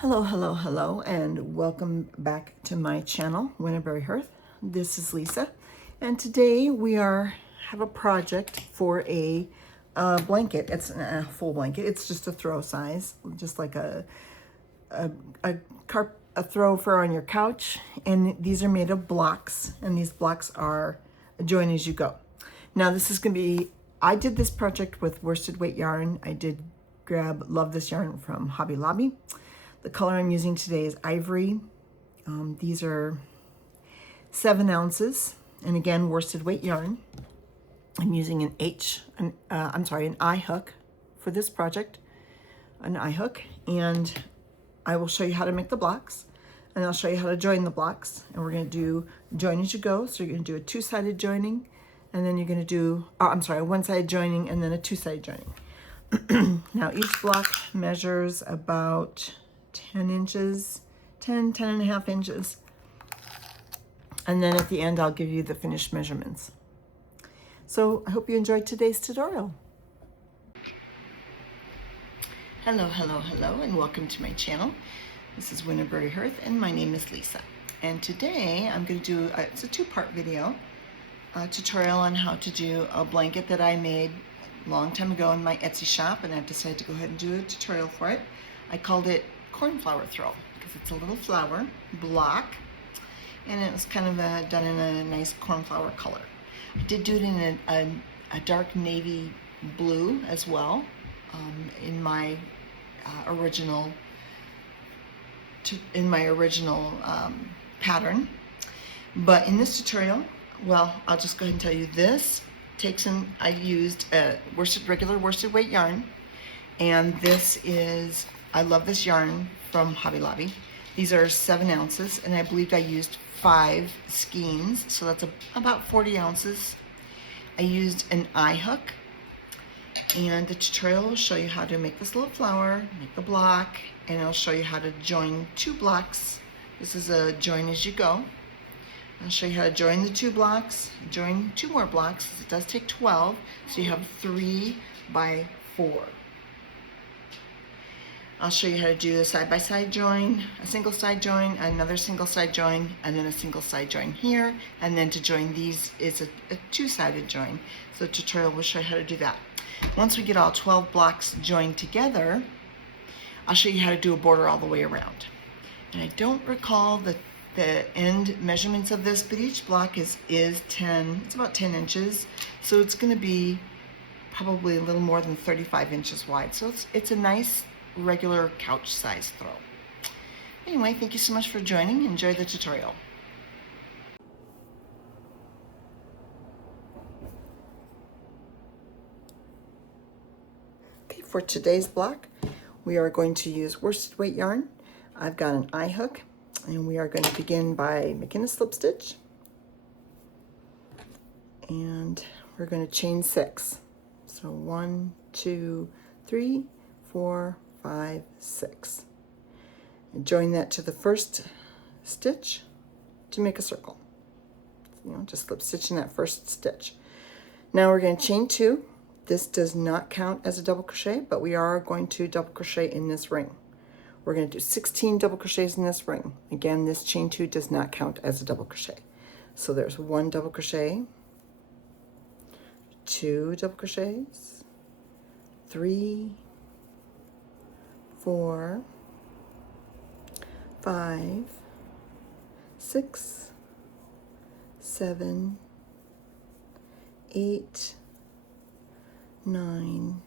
Hello, hello, hello, and welcome back to my channel, Winterberry Hearth. This is Lisa, and today we have a project for a blanket. It's a full blanket. It's just a throw size, just like a throw for on your couch. And these are made of blocks, and these blocks are join as you go. Now this is going to be. I did this project with worsted weight yarn. I did love this yarn from Hobby Lobby. The color I'm using today is ivory. These are 7 ounces, and again, worsted weight yarn. I'm using an eye hook for this project, an eye hook, and I will show you how to make the blocks, and I'll show you how to join the blocks, and we're gonna do join as you go. So you're gonna do a 2-sided joining, and then you're gonna do, a 1-sided joining, and then a 2-sided joining. Now each block measures about 10 inches, 10 and a half inches. And then at the end, I'll give you the finished measurements. So I hope you enjoyed today's tutorial. Hello, hello, hello, and welcome to my channel. This is Winterberry Hearth, and my name is Lisa. And today I'm going to do, it's a 2-part video, a tutorial on how to do a blanket that I made a long time ago in my Etsy shop, and I've decided to go ahead and do a tutorial for it. I called it Cornflower throw because it's a little flower block, and it was kind of done in a nice cornflower color. I did do it in a dark navy blue as well, in my original pattern. But in this tutorial, well, I'll just go ahead and tell you this takes in. I used regular worsted weight yarn, and this is. I love this yarn from Hobby Lobby. These are 7 ounces, and I believe I used 5 skeins, so that's about 40 ounces. I used an eye hook, and the tutorial will show you how to make this little flower, make the block, and I'll show you how to join 2 blocks. This is a join as you go. I'll show you how to join the 2 blocks, join 2 more blocks. It does take 12, so you have 3 by 4. I'll show you how to do a side-by-side join, a single side join, another single side join, and then a single side join here. And then to join these is a 2-sided join. So the tutorial will show you how to do that. Once we get all 12 blocks joined together, I'll show you how to do a border all the way around. And I don't recall the end measurements of this, but each block is 10, it's about 10 inches. So it's gonna be probably a little more than 35 inches wide. So it's a nice, regular couch size throw. Anyway, thank you so much for joining. Enjoy the tutorial. Okay, for today's block, we are going to use worsted weight yarn. I've got an eye hook, and we are going to begin by making a slip stitch. And we're going to chain 6. So 1, 2, 3, 4, 5, 6. And join that to the first stitch to make a circle. Just slip stitch in that first stitch. Now we're going to chain 2. This does not count as a double crochet, but we are going to double crochet in this ring. We're going to do 16 double crochets in this ring. Again, this chain 2 does not count as a double crochet. So there's 1 double crochet, 2 double crochets, 3, 4, 5, 6, 7, 8, 9,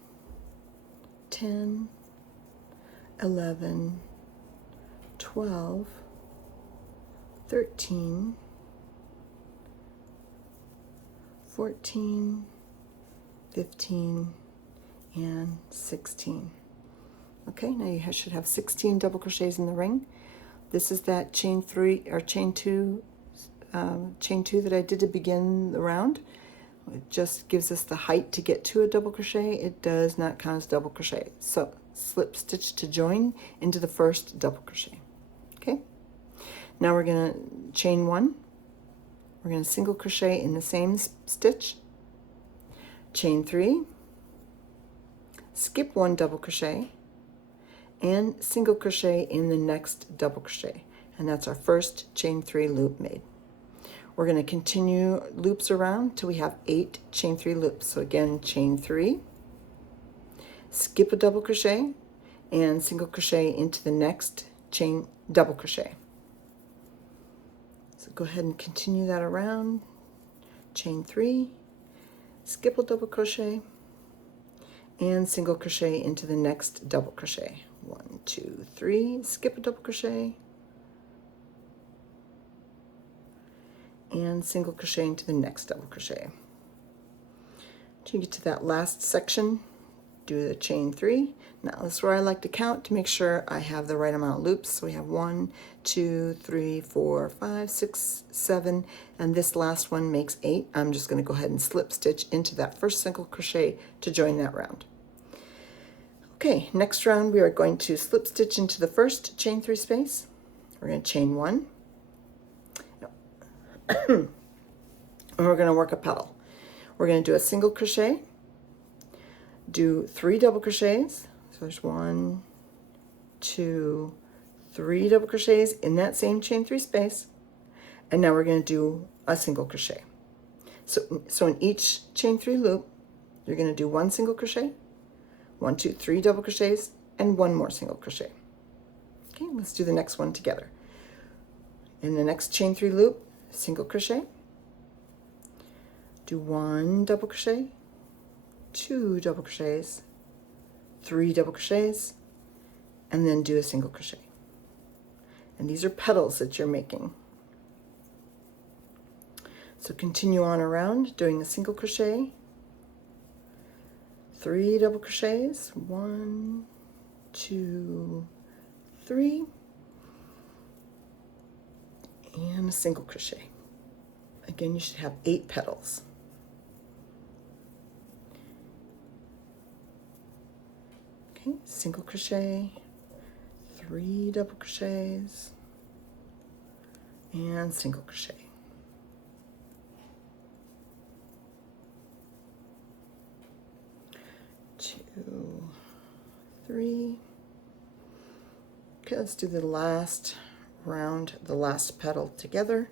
10, 11, 12, 13, 14, 15, and 16. Okay, now you should have 16 double crochets in the ring. This is that chain 2 that I did to begin the round. It just gives us the height to get to a double crochet. It does not count as double crochet. So slip stitch to join into the first double crochet. Okay, now we're going to chain 1. We're going to single crochet in the same stitch, chain 3, skip 1 double crochet, and single crochet in the next double crochet. And that's our first chain 3 loop made. We're going to continue loops around till we have 8 chain 3 loops. So again, chain 3, skip a double crochet, and single crochet into the next chain double crochet. So go ahead and continue that around. Chain 3, skip a double crochet, and single crochet into the next double crochet. 1, 2, 3, skip a double crochet, and single crochet into the next double crochet. Till you get to that last section, do the chain 3. Now this is where I like to count to make sure I have the right amount of loops. So we have 1, 2, 3, 4, 5, 6, 7, and this last one makes 8. I'm just going to go ahead and slip stitch into that first single crochet to join that round. Okay, next round we are going to slip stitch into the first chain 3 space. We're going to chain 1, and we're going to work a petal. We're going to do a single crochet, do 3 double crochets. So there's 1, 2, 3 double crochets in that same chain 3 space, and now we're going to do a single crochet. So in each chain 3 loop, you're going to do 1 single crochet, 1, 2, 3 double crochets, and 1 more single crochet. Okay, let's do the next one together. In the next chain 3 loop, single crochet, do 1 double crochet, 2 double crochets, 3 double crochets, and then do a single crochet. And these are petals that you're making. So continue on around doing a single crochet, 3 double crochets, 1, 2, 3, and a single crochet. Again, you should have 8 petals. Okay, single crochet, 3 double crochets, and single crochet. 2, 3. Okay, let's do the last round, the last petal together.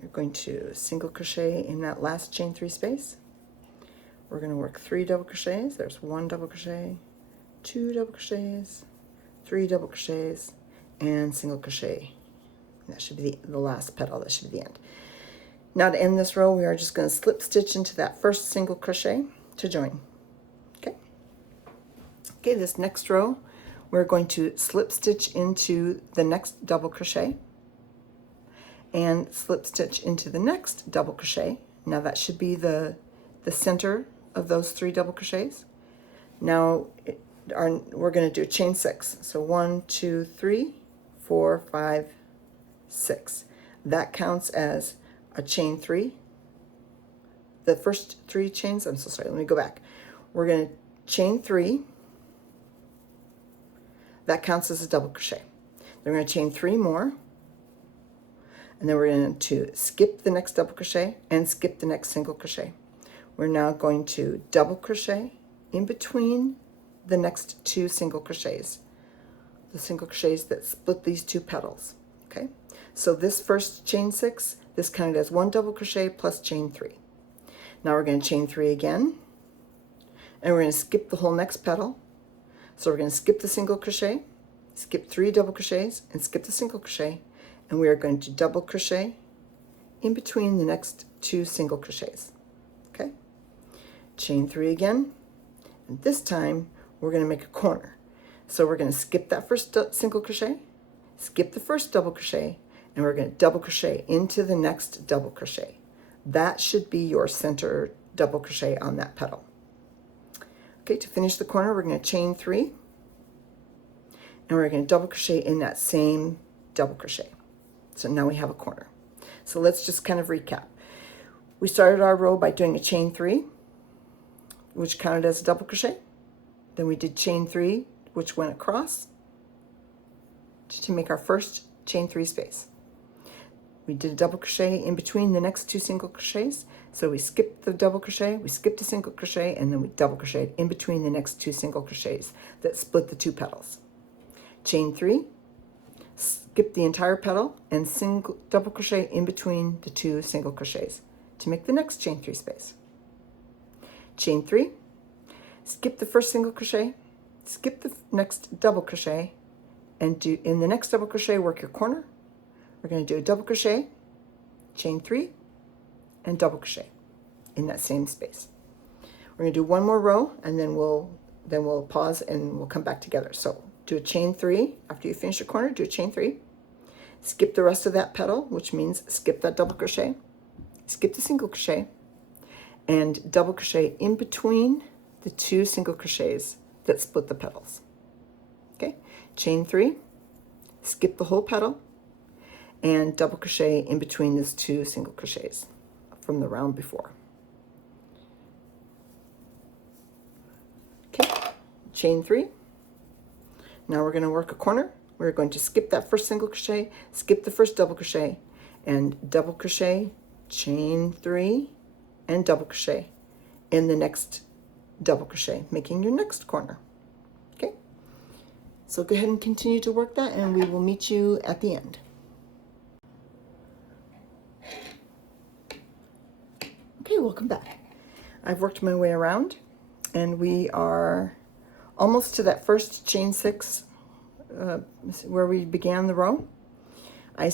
We're going to single crochet in that last chain 3 space. We're going to work 3 double crochets. There's 1 double crochet, 2 double crochets, 3 double crochets, and single crochet. And that should be the last petal. That should be the end. Now to end this row, we are just going to slip stitch into that first single crochet to join. Okay. Okay, this next row, we're going to slip stitch into the next double crochet and slip stitch into the next double crochet. Now that should be the center of those 3 double crochets. Now we're going to do chain 6. So 1, 2, 3, 4, 5, 6. That counts as a chain 3. The first 3 chains, I'm so sorry, let me go back. We're going to chain 3. That counts as a double crochet. Then we're going to chain 3 more. And then we're going to skip the next double crochet and skip the next single crochet. We're now going to double crochet in between the next 2 single crochets, the single crochets that split these 2 petals. Okay, so this first chain 6, this counted as 1 double crochet plus chain 3. Now we're going to chain 3 again, and we're going to skip the whole next petal. So we're going to skip the single crochet, skip 3 double crochets, and skip the single crochet, and we are going to double crochet in between the next 2 single crochets. Okay, chain 3 again, and this time we're going to make a corner. So we're going to skip that first single crochet, skip the first double crochet, and we're going to double crochet into the next double crochet. That should be your center double crochet on that petal. Okay, to finish the corner, we're going to chain 3, and we're going to double crochet in that same double crochet. So now we have a corner. So let's just kind of recap. We started our row by doing a chain 3, which counted as a double crochet. Then we did chain 3, which went across to make our first chain 3 space. We did a double crochet in between the next 2 single crochets. So we skip the double crochet, we skip the single crochet, and then we double crochet in between the next 2 single crochets that split the 2 petals. Chain 3, skip the entire petal, and double crochet in between the 2 single crochets to make the next chain 3 space. Chain 3, skip the first single crochet, skip the next double crochet, and do in the next double crochet work your corner. We're going to do a double crochet, chain 3, and double crochet in that same space. We're going to do one more row, and then we'll pause and we'll come back together. So do a chain 3 after you finish your corner. Do a chain 3, skip the rest of that petal, which means skip that double crochet, skip the single crochet, and double crochet in between the 2 single crochets that split the petals. Okay, chain 3, skip the whole petal, and double crochet in between those 2 single crochets from the round before. Okay, chain 3. Now we're going to work a corner. We're going to skip that first single crochet, skip the first double crochet, and double crochet, chain 3, and double crochet in the next double crochet, making your next corner. Okay, so go ahead and continue to work that, and we will meet you at the end. Okay, welcome back. I've worked my way around, and we are almost to that first chain 6 where we began the row. I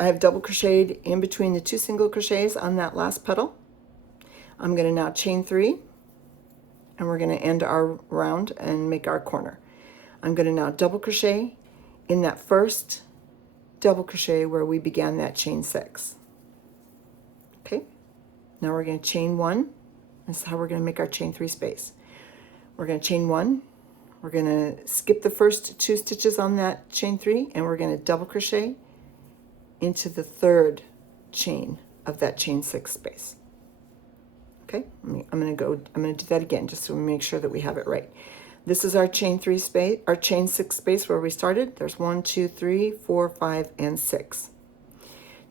have double crocheted in between the 2 single crochets on that last petal. I'm going to now chain 3, and we're going to end our round and make our corner. I'm going to now double crochet in that first double crochet where we began that chain 6. Okay, now we're going to chain 1. This is how we're going to make our chain 3 space. We're going to chain 1. We're going to skip the first 2 stitches on that chain 3, and we're going to double crochet into the 3rd chain of that chain 6 space. Okay, I'm going to do that again just so we make sure that we have it right. This is our chain 3 space, our chain 6 space where we started. There's 1, 2, 3, 4, 5, and 6.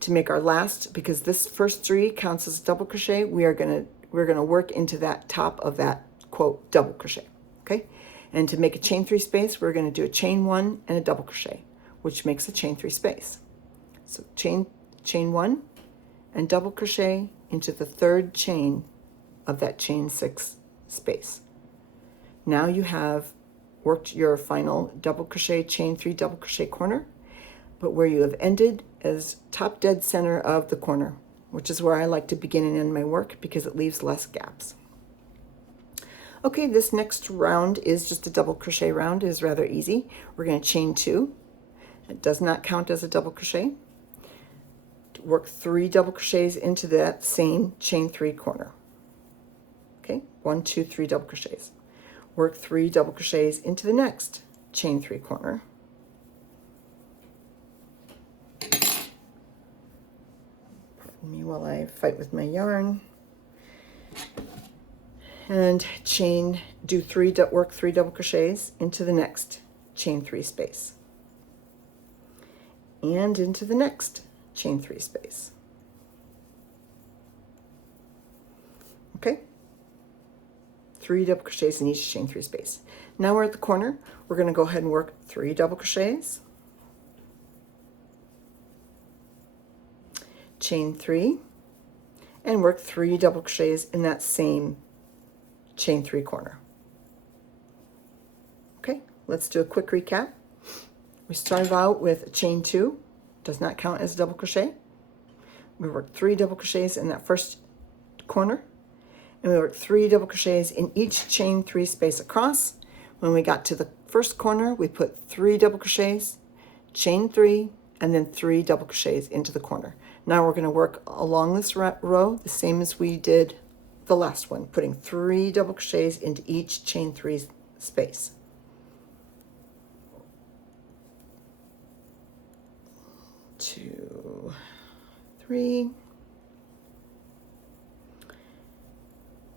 To make our last, because this first 3 counts as double crochet, we're going to work into that top of that quote double crochet. Okay, and to make a chain 3 space, we're going to do a chain 1 and a double crochet, which makes a chain 3 space. So chain 1 and double crochet into the 3rd chain of that chain 6 space. Now you have worked your final double crochet, chain 3 double crochet corner, but where you have ended is top dead center of the corner, which is where I like to begin and end my work because it leaves less gaps. Okay, this next round is just a double crochet round. It is rather easy. We're going to chain 2. It does not count as a double crochet. Work 3 double crochets into that same chain 3 corner. Okay, 1, 2, 3 double crochets. Work 3 double crochets into the next chain 3 corner. Pardon me while I fight with my yarn. And work 3 double crochets into the next chain 3 space. And into the next chain 3 space. Okay? 3 double crochets in each chain 3 space. Now we're at the corner. We're going to go ahead and work 3 double crochets, chain 3, and work 3 double crochets in that same chain 3 corner. Okay, let's do a quick recap. We started out with a chain 2, does not count as a double crochet. We worked 3 double crochets in that first corner, and we worked 3 double crochets in each chain 3 space across. When we got to the first corner, we put 3 double crochets, chain 3, and then 3 double crochets into the corner. Now we're going to work along this row the same as we did the last one, putting 3 double crochets into each chain 3 space. Two, 3,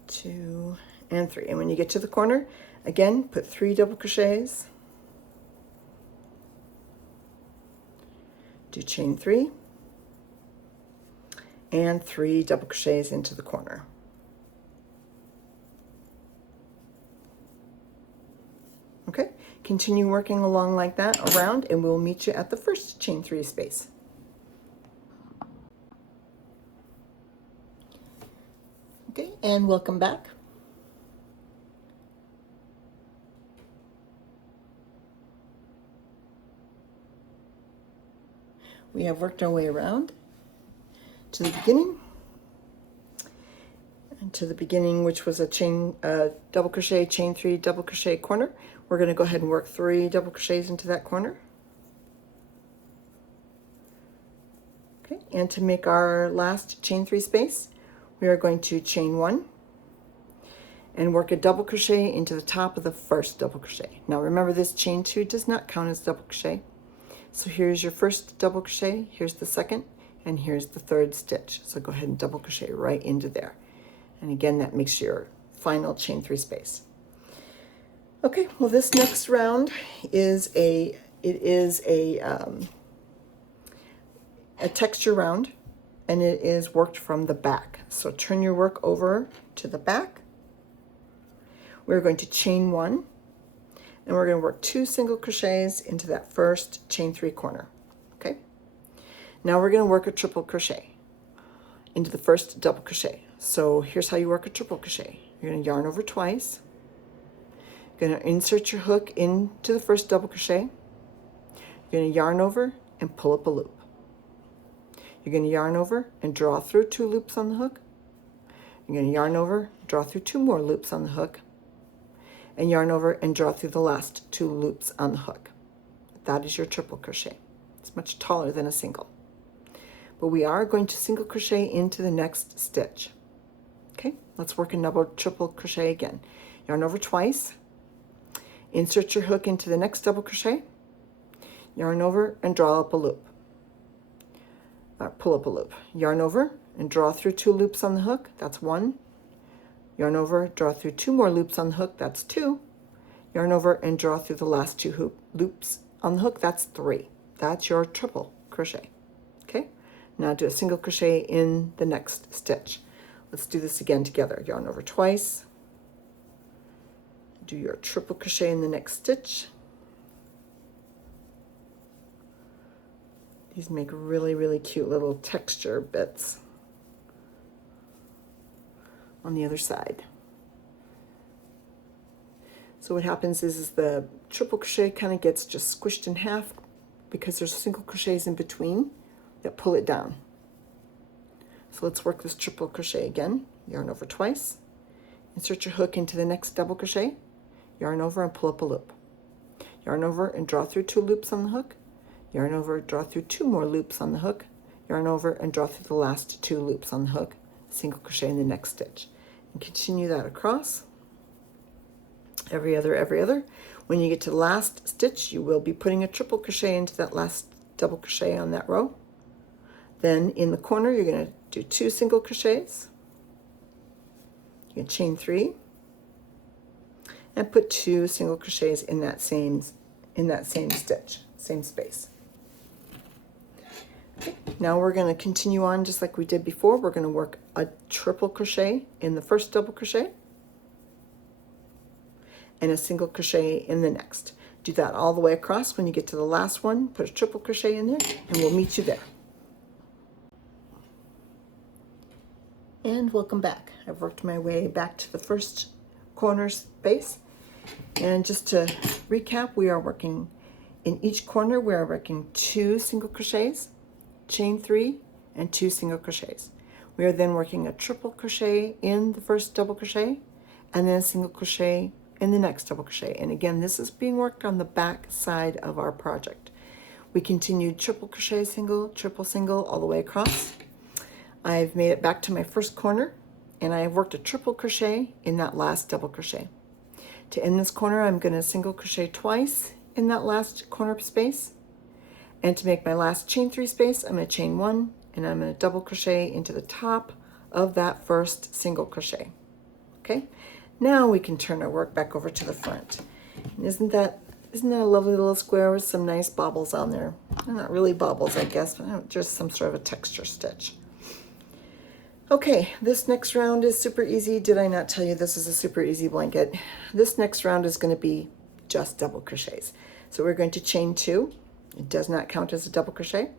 2, and 3. And when you get to the corner, again, put 3 double crochets, do chain 3, and 3 double crochets into the corner. Okay, continue working along like that around, and we'll meet you at the first chain 3 space. Okay, and welcome back. We have worked our way around to the beginning, and to the beginning, which was a chain, double crochet, chain 3, double crochet corner. We're going to go ahead and work 3 double crochets into that corner. Okay, and to make our last chain 3 space, we are going to chain 1 and work a double crochet into the top of the first double crochet. Now remember, this chain 2 does not count as double crochet. So here's your first double crochet, here's the second, and here's the third stitch. So go ahead and double crochet right into there. And again, that makes your final chain 3 space. Okay, well, this next round is a texture round, and it is worked from the back. So turn your work over to the back. We're going to chain 1, and we're going to work 2 single crochets into that first chain 3 corner. Okay, now we're going to work a triple crochet into the first double crochet. So here's how you work a triple crochet. You're going to yarn over twice. You're going to insert your hook into the first double crochet. You're going to yarn over and pull up a loop. You're going to yarn over and draw through 2 loops on the hook. You're going to yarn over, draw through 2 more loops on the hook, and yarn over and draw through the last 2 loops on the hook. That is your triple crochet. It's much taller than a single. But we are going to single crochet into the next stitch. Okay, let's work a triple crochet again. Yarn over twice, insert your hook into the next double crochet, yarn over and draw up a loop. Pull up a loop. Yarn over and draw through 2 loops on the hook. That's 1. Yarn over, draw through 2 more loops on the hook. That's 2. Yarn over and draw through the last 2 loops on the hook. That's 3. That's your triple crochet. Okay, now do a single crochet in the next stitch. Let's do this again together. Yarn over twice, do your triple crochet in the next stitch. These make really, really cute little texture bits on the other side. So what happens is the triple crochet kind of gets just squished in half because there's single crochets in between that pull it down. So let's work this triple crochet again. Yarn over twice, insert your hook into the next double crochet, yarn over and pull up a loop. Yarn over and draw through 2 loops on the hook, yarn over, draw through 2 more loops on the hook, yarn over and draw through the last 2 loops on the hook, single crochet in the next stitch. And continue that across. Every other. When you get to the last stitch, you will be putting a triple crochet into that last double crochet on that row. Then in the corner, you're going to do 2 single crochets. You're going to chain 3 and put 2 single crochets in that same stitch, same space. Okay. Now we're going to continue on just like we did before. We're going to work a triple crochet in the first double crochet and a single crochet in the next. Do that all the way across. When you get to the last one, put a triple crochet in there, and we'll meet you there. And welcome back. I've worked my way back to the first corner space. And just to recap, we are working in each corner, we are working 2 single crochets, chain 3, and 2 single crochets. We are then working a triple crochet in the first double crochet, and then a single crochet in the next double crochet. And again, this is being worked on the back side of our project. We continued triple crochet, single, triple single, all the way across. I've made it back to my first corner, and I have worked a triple crochet in that last double crochet. To end this corner, I'm going to single crochet twice in that last corner space. And to make my last chain 3 space, I'm going to chain 1, and I'm going to double crochet into the top of that first single crochet. Okay, now we can turn our work back over to the front. And isn't that a lovely little square with some nice bobbles on there? They're not really bobbles, I guess, but just some sort of a texture stitch. Okay, this next round is super easy. Did I not tell you this is a super easy blanket? This next round is going to be just double crochets. So we're going to chain 2. It does not count as a double crochet.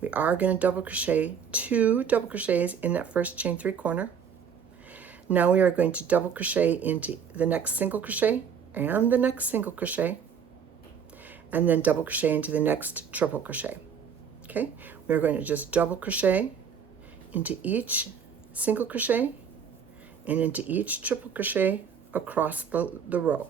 We are going to double crochet 2 double crochets in that first chain 3 corner. Now we are going to double crochet into the next single crochet and the next single crochet, and then double crochet into the next triple crochet. Okay, we're going to just double crochet into each single crochet and into each triple crochet across the row.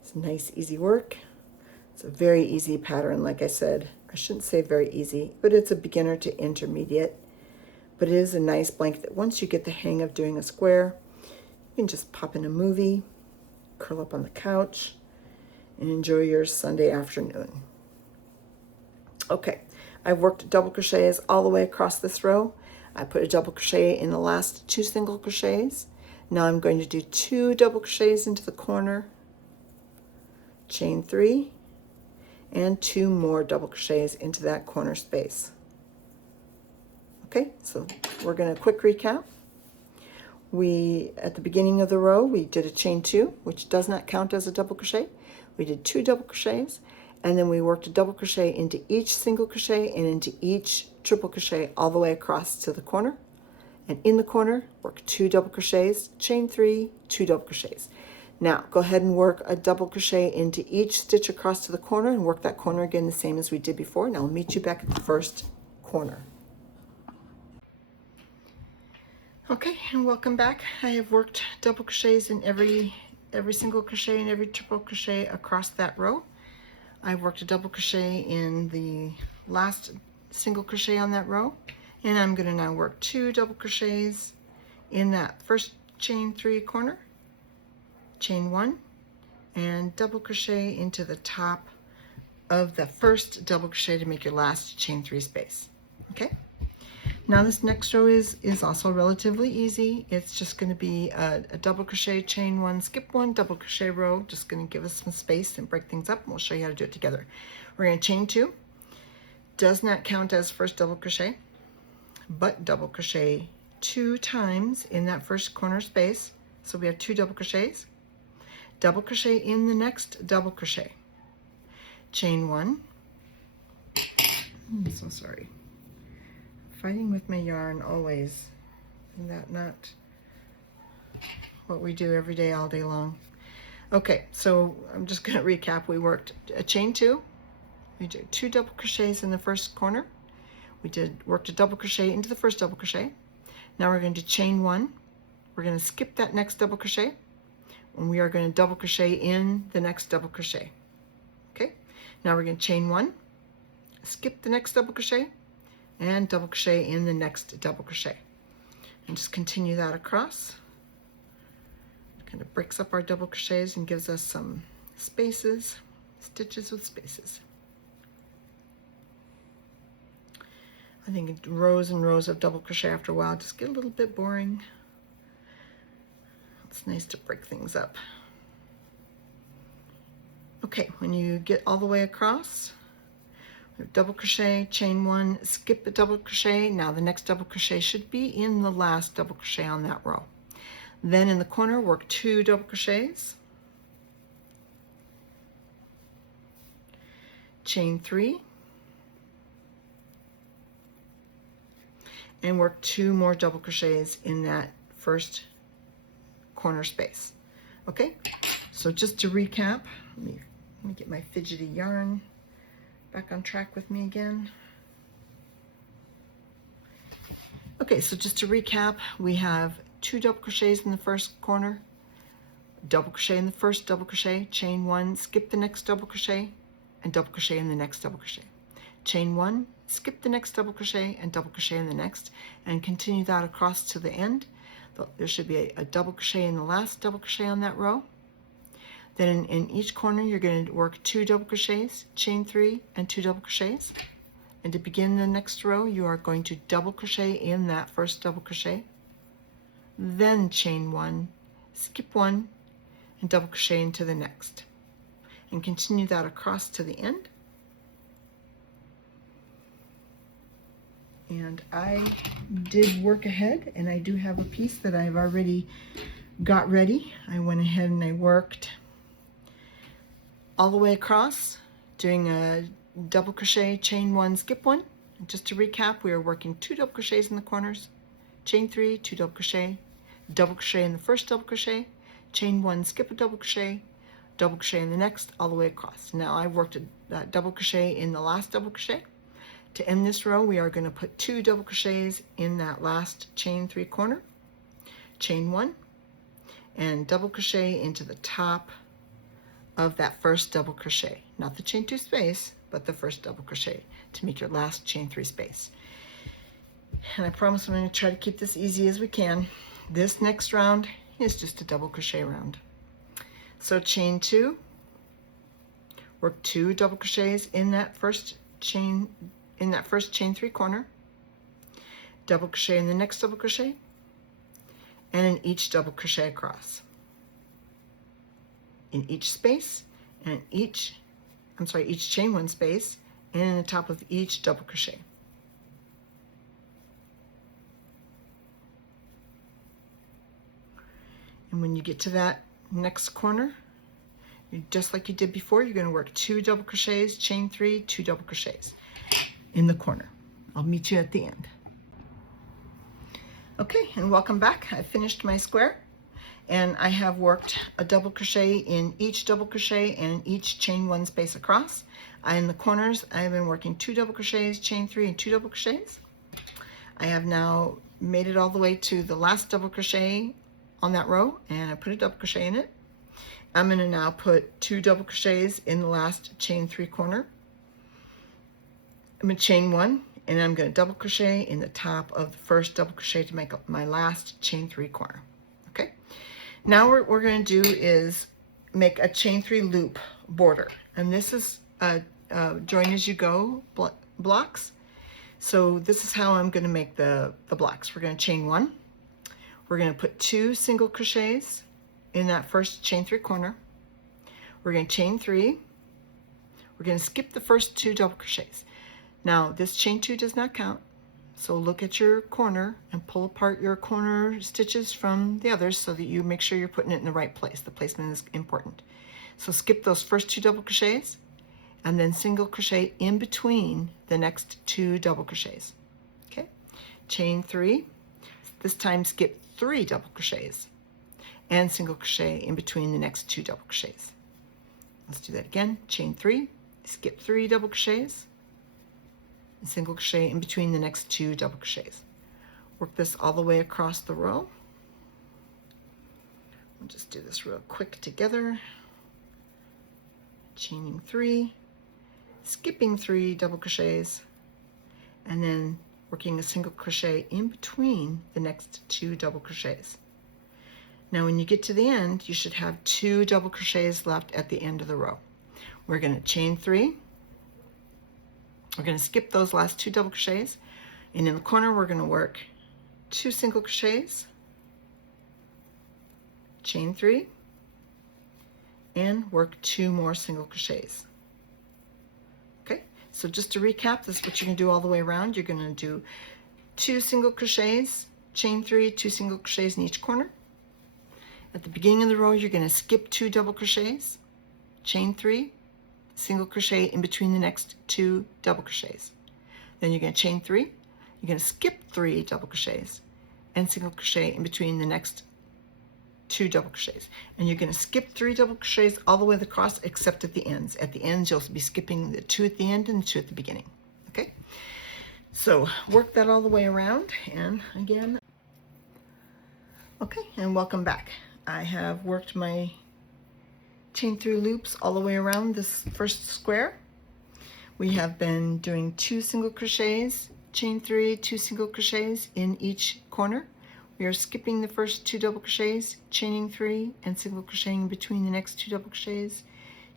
It's nice, easy work. It's a very easy pattern, like I said. I shouldn't say very easy, but it's a beginner to intermediate. But it is a nice blanket that once you get the hang of doing a square, you can just pop in a movie, curl up on the couch, and enjoy your Sunday afternoon. Okay, I've worked double crochets all the way across this row. I put a double crochet in the last 2 single crochets. Now I'm going to do 2 double crochets into the corner, chain 3, and 2 more double crochets into that corner space. Okay, so we're going to quick recap. At the beginning of the row, we did a chain 2, which does not count as a double crochet. We did 2 double crochets, and then we worked a double crochet into each single crochet and into each triple crochet all the way across to the corner. And in the corner, work 2 double crochets, chain 3, 2 double crochets. Now, go ahead and work a double crochet into each stitch across to the corner and work that corner again the same as we did before. And I'll meet you back at the first corner. Okay, and welcome back. I have worked double crochets in every single crochet and every triple crochet across that row. I've worked a double crochet in the last single crochet on that row, and I'm going to now work 2 double crochets in that first chain 3 corner, chain 1, and double crochet into the top of the first double crochet to make your last chain 3 space. Okay? Now this next row is also relatively easy. It's just going to be a double crochet, chain 1, skip 1, double crochet row. Just going to give us some space and break things up, and we'll show you how to do it together. We're going to chain 2. Does not count as first double crochet, but double crochet 2 times in that first corner space. So we have 2 double crochets. Double crochet in the next double crochet. Chain 1. I'm so sorry. Fighting with my yarn always. Isn't that not what we do every day, all day long? Okay, so I'm just going to recap. We worked a chain 2. We did 2 double crochets in the first corner. We worked a double crochet into the first double crochet. Now we're going to chain 1. We're going to skip that next double crochet, and we are going to double crochet in the next double crochet. Okay, now we're going to chain 1, skip the next double crochet, and double crochet in the next double crochet, and just continue that across. Kind of breaks up our double crochets and gives us some spaces, stitches with spaces. I think rows and rows of double crochet after a while just get a little bit boring. It's nice to break things up. Okay, when you get all the way across, double crochet, chain 1, skip the double crochet. Now the next double crochet should be in the last double crochet on that row. Then in the corner, work 2 double crochets, chain 3, and work 2 more double crochets in that first corner space. Okay, so just to recap, let me get my fidgety yarn back on track with me again. Okay, so just to recap, we have 2 double crochets in the first corner, double crochet in the first double crochet, chain 1, skip the next double crochet, and double crochet in the next double crochet. Chain 1, skip the next double crochet, and double crochet in the next, and continue that across to the end. There should be a double crochet in the last double crochet on that row. Then in each corner, you're going to work 2 double crochets, chain 3, and 2 double crochets. And to begin the next row, you are going to double crochet in that first double crochet, then chain 1, skip one, and double crochet into the next, and continue that across to the end. And I did work ahead, and I do have a piece that I've already got ready. I went ahead and I worked all the way across, doing a double crochet, chain one, skip one. And just to recap, we are working 2 double crochets in the corners, chain 3, 2 double crochet in the first double crochet, chain one, skip a double crochet in the next, all the way across. Now I've worked a double crochet in the last double crochet. To end this row, we are going to put 2 double crochets in that last chain 3 corner, chain 1, and double crochet into the top of that first double crochet, not the chain 2 space, but the first double crochet to make your last chain 3 space. And I promise I'm going to try to keep this easy as we can. This next round is just a double crochet round. So chain 2, work 2 double crochets in that first chain 3 corner, double crochet in the next double crochet, and in each double crochet across. In each space, and each chain 1 space, and in the top of each double crochet. And when you get to that next corner, just like you did before, you're going to work 2 double crochets, chain 3, 2 double crochets in the corner. I'll meet you at the end. Okay, and welcome back. I finished my square, and I have worked a double crochet in each double crochet and in each chain 1 space across. In the corners, I have been working 2 double crochets, chain 3, and 2 double crochets. I have now made it all the way to the last double crochet on that row, and I put a double crochet in it. I'm going to now put 2 double crochets in the last chain 3 corner. I'm going to chain 1, and I'm going to double crochet in the top of the first double crochet to make up my last chain 3 corner. Okay, now what we're going to do is make a chain 3 loop border, and this is join as you go blocks. So this is how I'm going to make the blocks. We're going to chain 1, we're going to put 2 single crochets in that first chain 3 corner, we're going to chain 3, we're going to skip the first 2 double crochets. Now this chain 2 does not count, so look at your corner and pull apart your corner stitches from the others so that you make sure you're putting it in the right place. The placement is important. So skip those first 2 double crochets and then single crochet in between the next 2 double crochets. Okay, chain 3, this time skip 3 double crochets and single crochet in between the next 2 double crochets. Let's do that again. Chain 3, skip 3 double crochets, and single crochet in between the next 2 double crochets. Work this all the way across the row. We'll just do this real quick together. Chaining 3, skipping 3 double crochets, and then working a single crochet in between the next 2 double crochets. Now when you get to the end, you should have 2 double crochets left at the end of the row. We're going to chain 3, we're going to skip those last 2 double crochets, and in the corner we're going to work 2 single crochets, chain 3, and work 2 more single crochets. Okay, so just to recap, this is what you're going to do all the way around. You're going to do 2 single crochets, chain 3, 2 single crochets in each corner. At the beginning of the row, you're going to skip 2 double crochets, chain 3, single crochet in between the next 2 double crochets. Then you're going to chain 3, you're going to skip 3 double crochets and single crochet in between the next 2 double crochets. And you're going to skip 3 double crochets all the way across except at the ends. At the ends, you'll be skipping the 2 at the end and the 2 at the beginning. Okay? So work that all the way around, and again. Okay, and welcome back. I have worked my chain 3 loops all the way around this first square. We have been doing 2 single crochets, chain 3, 2 single crochets in each corner. We are skipping the first 2 double crochets, chaining 3, and single crocheting between the next 2 double crochets,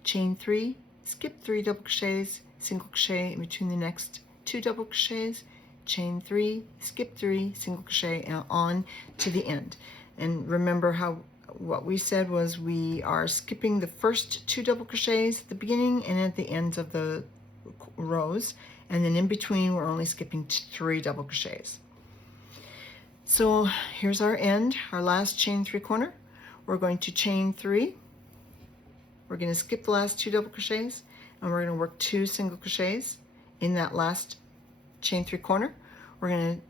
chain 3, skip 3 double crochets, single crochet in between the next 2 double crochets, chain 3, skip 3, single crochet, and on to the end. And remember how what we said was we are skipping the first 2 double crochets at the beginning and at the ends of the rows, and then in between we're only skipping 3 double crochets. So here's our end, our last chain 3 corner. We're going to chain 3. We're going to skip the last 2 double crochets, and we're going to work 2 single crochets in that last chain 3 corner. We're going to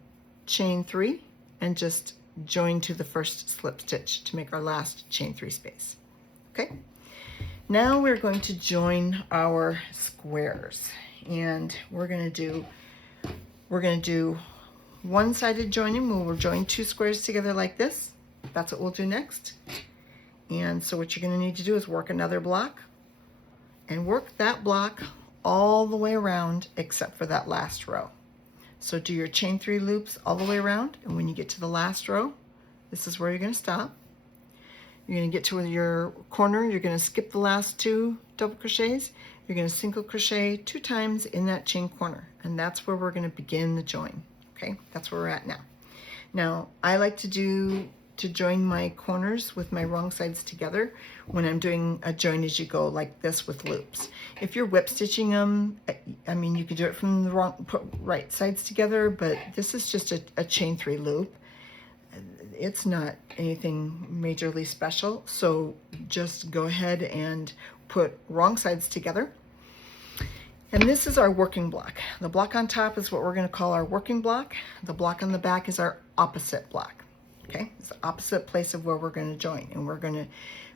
chain 3 and just join to the first slip stitch to make our last chain 3 space. Okay, now we're going to join our squares, and we're going to do one-sided joining where we'll join 2 squares together like this. That's what we'll do next. And so what you're going to need to do is work another block, and work that block all the way around except for that last row. So do your chain 3 loops all the way around, and when you get to the last row, this is where you're going to stop. You're going to get to your corner, you're going to skip the last 2 double crochets, you're going to single crochet 2 times in that chain corner, and that's where we're going to begin the join. Okay, that's where we're at now. Now, I like to join my corners with my wrong sides together when I'm doing a join as you go like this with loops. If you're whip stitching them, I mean, you could do it from the right sides together, but this is just a chain 3 loop. It's not anything majorly special, so just go ahead and put wrong sides together. And this is our working block. The block on top is what we're going to call our working block. The block on the back is our opposite block. Okay, it's the opposite place of where we're going to join, and we're going to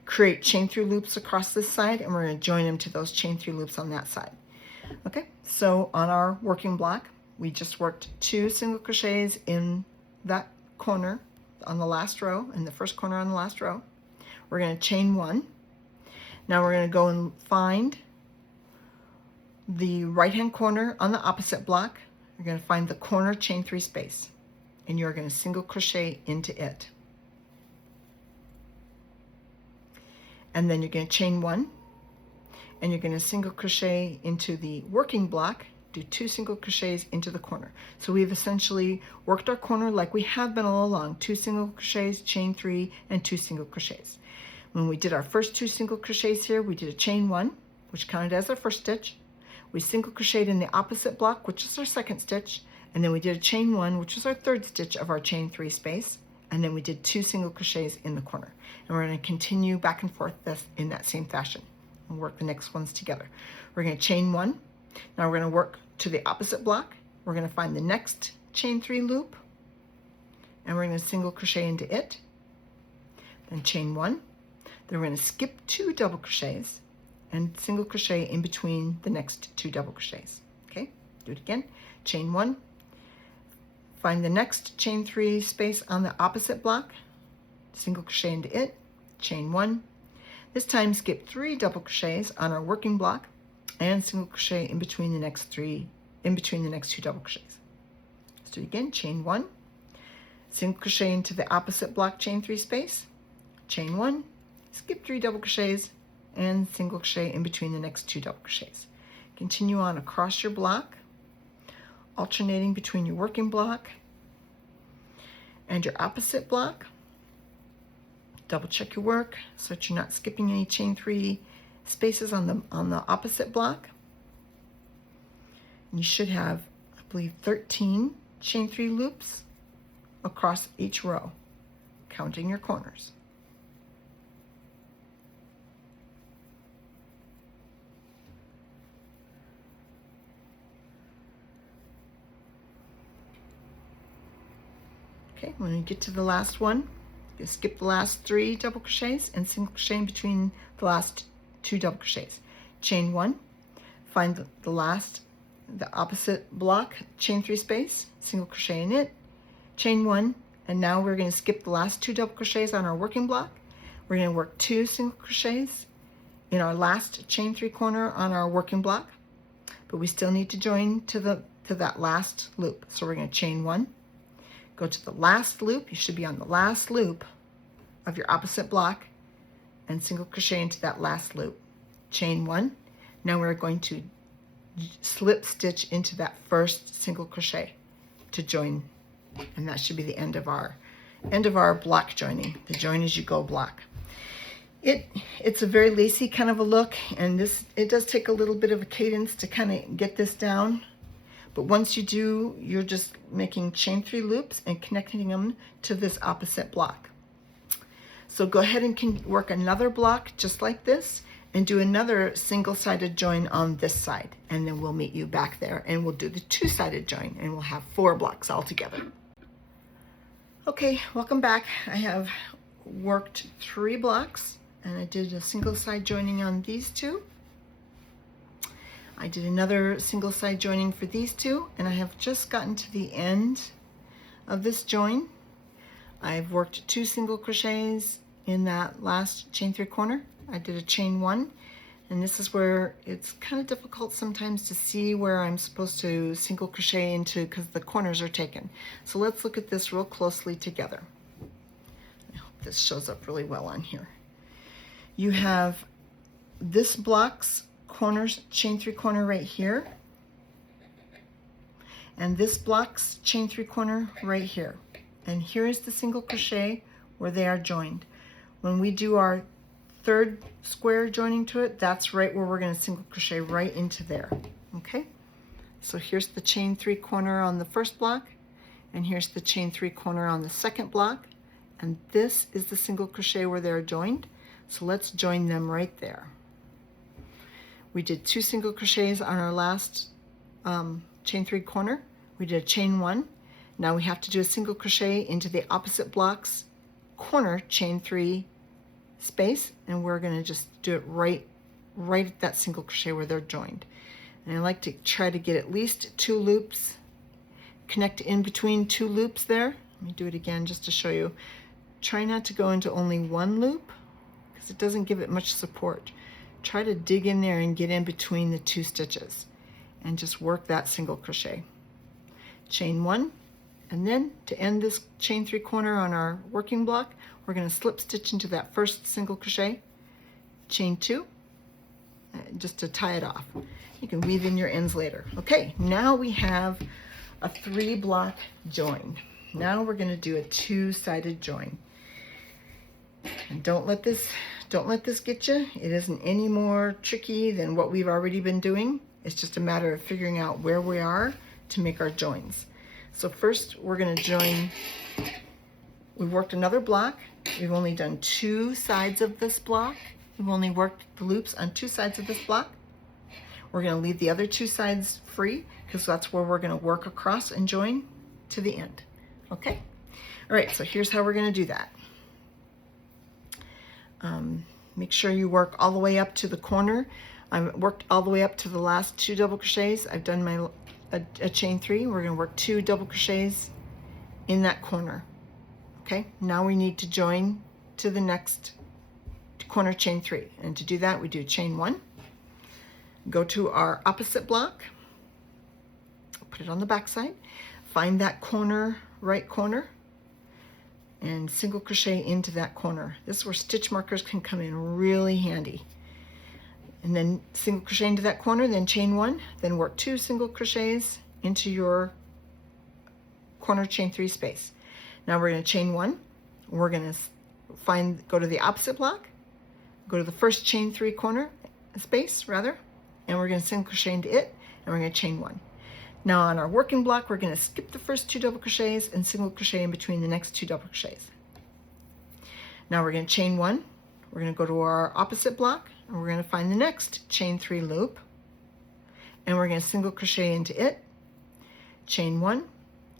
create chain 3 loops across this side, and we're going to join them to those chain 3 loops on that side. Okay, so on our working block, we just worked 2 single crochets in that corner on the last row, in the first corner on the last row. We're going to chain 1. Now we're going to go and find the right hand corner on the opposite block. You're going to find the corner chain 3 space, and you're going to single crochet into it. And then you're going to chain 1, and you're going to single crochet into the working block, do 2 single crochets into the corner. So we've essentially worked our corner like we have been all along, 2 single crochets, chain 3, and 2 single crochets. When we did our first 2 single crochets here, we did a chain 1, which counted as our first stitch. We single crocheted in the opposite block, which is our second stitch, and then we did a chain 1, which was our third stitch of our chain 3 space, and then we did 2 single crochets in the corner. And we're going to continue back and forth in that same fashion and work the next ones together. We're going to chain 1. Now we're going to work to the opposite block. We're going to find the next chain 3 loop, and we're going to single crochet into it, then chain 1. Then we're going to skip 2 double crochets and single crochet in between the next 2 double crochets. Okay, do it again. Chain 1, find the next chain 3 space on the opposite block, single crochet into it, chain 1. This time skip 3 double crochets on our working block and single crochet in between the next 2 double crochets. Let's do it again. Chain 1, single crochet into the opposite block chain 3 space, chain 1, skip 3 double crochets and single crochet in between the next 2 double crochets. Continue on across your block, alternating between your working block and your opposite block. Double check your work so that you're not skipping any chain 3 spaces on the opposite block. And you should have, I believe, 13 chain 3 loops across each row, counting your corners. Okay, when you get to the last one, you skip the last 3 double crochets and single crochet in between the last 2 double crochets. Chain 1, find the opposite block chain 3 space, single crochet in it, chain 1, and now we're going to skip the last 2 double crochets on our working block. We're going to work 2 single crochets in our last chain 3 corner on our working block, but we still need to join to that last loop. So we're going to chain 1, go to the last loop. You should be on the last loop of your opposite block and single crochet into that last loop. Chain 1. Now we're going to slip stitch into that first single crochet to join, and that should be the end of our block joining, the join as you go block. It's a very lacy kind of a look, and it does take a little bit of a cadence to kind of get this down. But once you do, you're just making chain 3 loops and connecting them to this opposite block. So go ahead and work another block just like this and do another single-sided join on this side, and then we'll meet you back there and we'll do the 2-sided join, and we'll have 4 blocks all together. Okay, welcome back. I have worked 3 blocks, and I did a single side joining on these 2. I did another single side joining for these 2, and I have just gotten to the end of this join. I've worked 2 single crochets in that last chain 3 corner. I did a chain 1, and this is where it's kind of difficult sometimes to see where I'm supposed to single crochet into because the corners are taken. So let's look at this real closely together. I hope this shows up really well on here. You have this block's corners, chain 3 corner right here, and this block's chain 3 corner right here. And here is the single crochet where they are joined. When we do our 3rd square joining to it, that's right where we're going to single crochet right into there. Okay, so here's the chain 3 corner on the 1st block, and here's the chain 3 corner on the 2nd block, and this is the single crochet where they're joined. So let's join them right there. We did 2 single crochets on our last chain 3 corner. We did a chain 1. Now we have to do a single crochet into the opposite block's corner chain 3 space, and we're going to just do it right at that single crochet where they're joined. And I like to try to get at least 2 loops, connect in between 2 loops there. Let me do it again just to show you. Try not to go into only 1 loop because it doesn't give it much support. Try to dig in there and get in between the 2 stitches and just work that single crochet. Chain 1, and then to end this chain 3 corner on our working block, we're going to slip stitch into that 1st single crochet, chain 2, just to tie it off. You can weave in your ends later. Okay, now we have a 3 block join. Now we're going to do a 2-sided join. And don't let this get you. It isn't any more tricky than what we've already been doing. It's just a matter of figuring out where we are to make our joins. So first we're going to join. We've worked another block. We've only done 2 sides of this block. We've only worked the loops on 2 sides of this block. We're going to leave the other 2 sides free because that's where we're going to work across and join to the end. Okay? All right, so here's how we're going to do that. Make sure you work all the way up to the corner. I've worked all the way up to the last 2 double crochets. I've done a chain 3. We're going to work 2 double crochets in that corner. Okay, now we need to join to the next corner chain 3, and to do that we do chain 1, go to our opposite block, put it on the back side, find that corner, right corner, and single crochet into that corner. This is where stitch markers can come in really handy. And then single crochet into that corner, then chain 1, then work 2 single crochets into your corner chain 3 space. Now we're going to chain 1. We're going to go to the opposite block, go to the 1st chain 3 corner space rather, and we're going to single crochet into it, and we're going to chain 1. Now on our working block, we're going to skip the first 2 double crochets and single crochet in between the next 2 double crochets. Now we're going to chain 1. We're going to go to our opposite block, and we're going to find the next chain 3 loop, and we're going to single crochet into it, chain 1,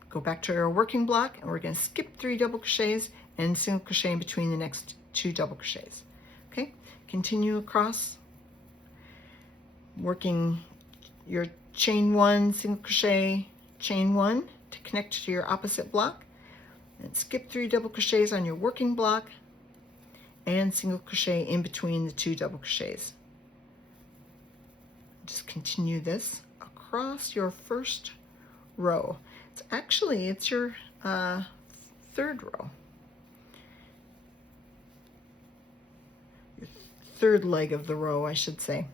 go back to our working block, and we're going to skip 3 double crochets and single crochet in between the next 2 double crochets. Okay, continue across, working your chain 1, single crochet, chain 1 to connect to your opposite block, and skip 3 double crochets on your working block and single crochet in between the 2 double crochets. Just continue this across your 1st row. It's your 3rd row, your 3rd leg of the row, I should say.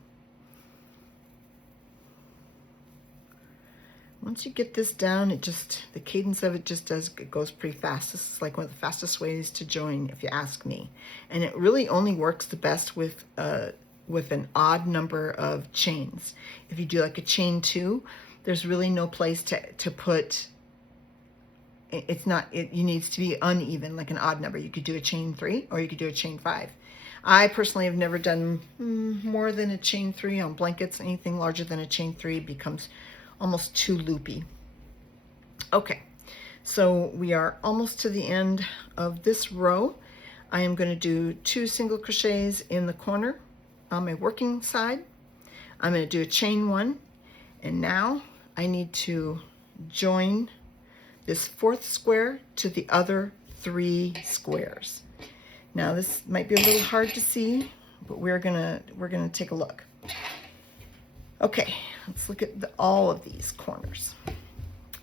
Once you get this down, the cadence of it it goes pretty fast. This is like one of the fastest ways to join, if you ask me. And it really only works the best with an odd number of chains. If you do like a chain 2, there's really no place to put, it needs to be uneven, like an odd number. You could do a chain 3 or you could do a chain 5. I personally have never done more than a chain 3 on blankets. Anything larger than a chain 3 becomes almost too loopy. Okay, so we are almost to the end of this row. I am going to do 2 single crochets in the corner on my working side. I'm going to do a chain 1, and now I need to join this 4th square to the other 3 squares. Now this might be a little hard to see, but we're gonna take a look. Okay, let's look at all of these corners.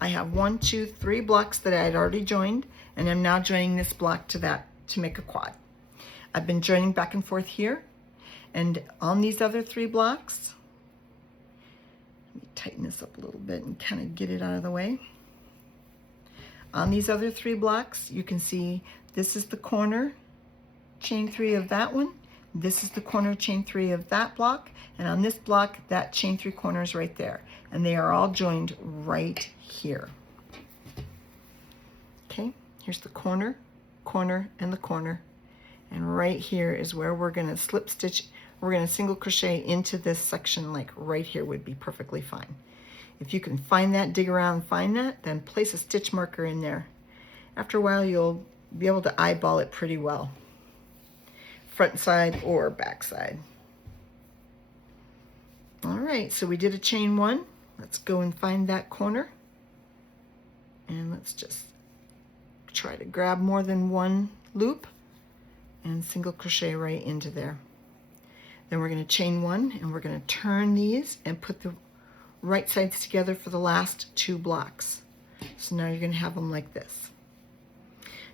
I have 1, 2, 3 blocks that I had already joined, and I'm now joining this block to that to make a quad. I've been joining back and forth here, and on these other 3 blocks, let me tighten this up a little bit and kind of get it out of the way. On these other 3 blocks, you can see this is the corner chain 3 of that one. This is the corner chain 3 of that block, and on this block, that chain 3 corner is right there, and they are all joined right here. Okay, here's the corner, corner, and the corner, and right here is where we're going to slip stitch. We're going to single crochet into this section, like right here would be perfectly fine. If you can find that, dig around and find that, then place a stitch marker in there. After a while, you'll be able to eyeball it pretty well. Front side or back side. All right, so we did a chain 1. Let's go and find that corner. And let's just try to grab more than 1 loop and single crochet right into there. Then we're going to chain 1, and we're going to turn these and put the right sides together for the last 2 blocks. So now you're going to have them like this.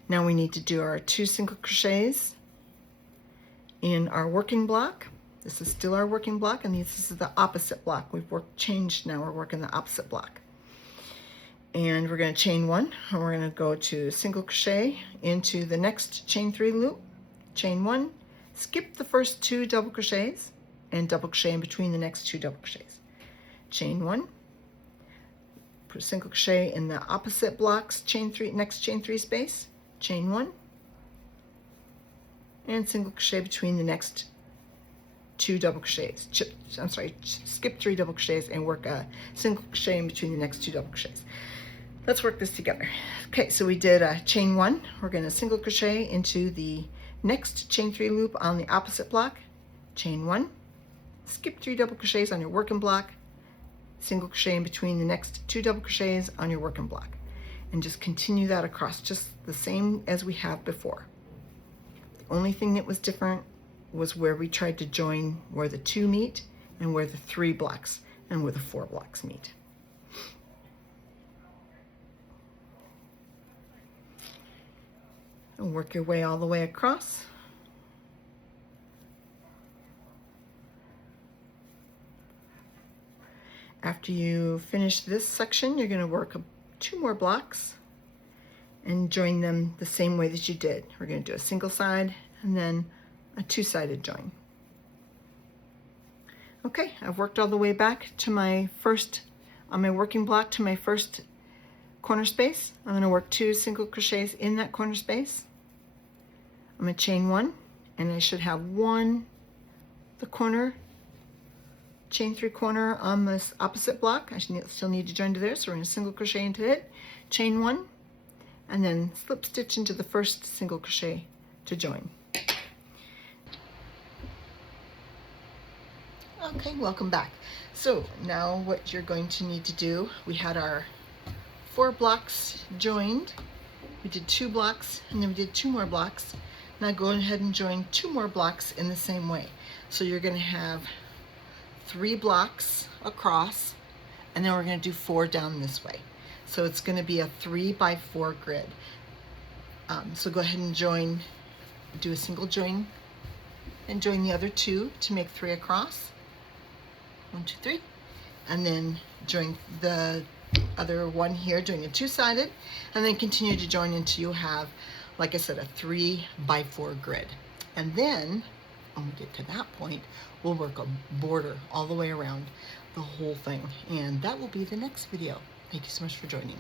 Now we need to do our 2 single crochets in our working block. This is still our working block, and this is the opposite block. We've changed now, we're working the opposite block. And we're going to chain 1, and we're going to go to single crochet into the next chain 3 loop, chain 1, skip the first 2 double crochets, and double crochet in between the next 2 double crochets. Chain 1, put a single crochet in the opposite blocks, chain 3, next chain 3 space, chain 1, and single crochet between the next 2 double crochets. Skip 3 double crochets and work a single crochet in between the next 2 double crochets. Let's work this together. Okay, so we did a chain 1. We're going to single crochet into the next chain 3 loop on the opposite block, chain 1, skip 3 double crochets on your working block, single crochet in between the next 2 double crochets on your working block, and just continue that across, just the same as we have before. The only thing that was different was where we tried to join where the 2 meet and where the 3 blocks and where the 4 blocks meet. And work your way all the way across. After you finish this section, you're going to work 2 more blocks and join them the same way that you did. We're going to do a single side and then a 2-sided join. Okay, I've worked all the way back to my first, on my working block, to my first corner space. I'm going to work 2 single crochets in that corner space. I'm going to chain 1, and I should have the corner, chain 3 corner on this opposite block. I still need to join to there, so we're going to single crochet into it, chain 1, and then slip stitch into the first single crochet to join. Okay, welcome back. So now what you're going to need to do, we had our 4 blocks joined. We did 2 blocks, and then we did 2 more blocks. Now go ahead and join 2 more blocks in the same way. So you're going to have 3 blocks across, and then we're going to do 4 down this way. So it's going to be a 3x4 grid. So go ahead and join, do a single join, and join the other 2 to make 3 across. 1, 2, 3, and then join the other one here doing a two-sided, and then continue to join until you have, like I said, a 3x4 grid. And then when we get to that point, we'll work a border all the way around the whole thing, and that will be the next video. Thank you so much for joining.